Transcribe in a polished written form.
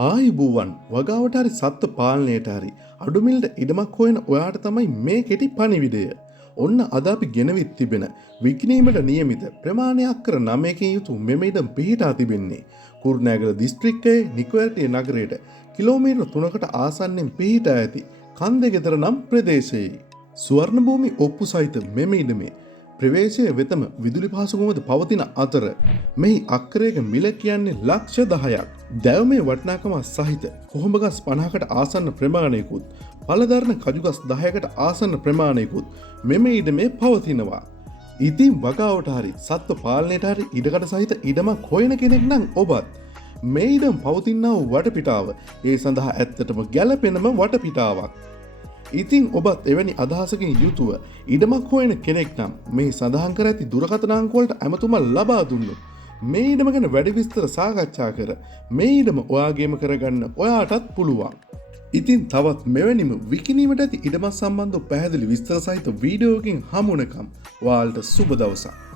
ආයුබෝවන් වගාවට හරි සත්ව පාලනයට හරි අඩුමිල්ට ඉඩමක් හොයන ඔයාට තමයි මේ කෙටි පණිවිඩය. ඔන්න අද අපි ගෙනවිත් තිබෙන විකිණීමට නියමිත ප්‍රමාණයක් කර 9කින් යුතු මෙම ඉඩම් පිහිටා තිබෙන්නේ කුරුණෑගල දිස්ත්‍රික්කයේ නිකවැරටිය නගරයට කිලෝමීටර් 3කට ආසන්නයෙන් පිහිටා ඇති කන්දෙගෙදර නම් ප්‍රදේශයේ. සුවර්ණ භූමි ඔප්පු සහිත මෙම ඉඩමේ ප්‍රවේශය වෙතම විදුලි පහසුකමද පවතින අතර මෙහි අක්කරයක මිල කියන්නේ ලක්ෂ 10ක්. දැවමේ වටිනාකම සහිත කොහොඹගස් 50කට ආසන්න ප්‍රමාණයකුත් පළදරන කජුගස් 10කට ආසන්න ප්‍රමාණයකුත් මෙම ඉඩමේ පවතිනවා. ඉතින් වගාවට හරි සත්ව පාලනයට හරි ඉඩකඩ සහිත ඉඩමක් හොයන කෙනෙක් නම් ඔබත් මේ ඉඩම් පවතිනා වූ වටපිටාව ඒ සඳහා ඇත්තටම ගැළපෙනම වටපිටාවක්. ඉතින් ඔබත් එවැනි අදහසකින් යුතුව ඉඩමක් හොයන කෙනෙක් නම් මේ සඳහන් කර ඇති දුරකථන අංක වලට ඇමතුම ලබා දුන්නොත් මේ ඉඩම ගැන වැඩි විස්තර සාකච්ඡා කර මේ ඉඩම ඔයාගේම කරගන්න ඔයාටත් පුළුවන්. ඉතින් තවත් මෙවැනිම විකිණීමට ඇති ඉඩමක් සම්බන්ධව පැහැදිලි විස්තර සහිත වීඩියෝකින් හමු වෙනකම් ඔයාලට සුබ දවසක්.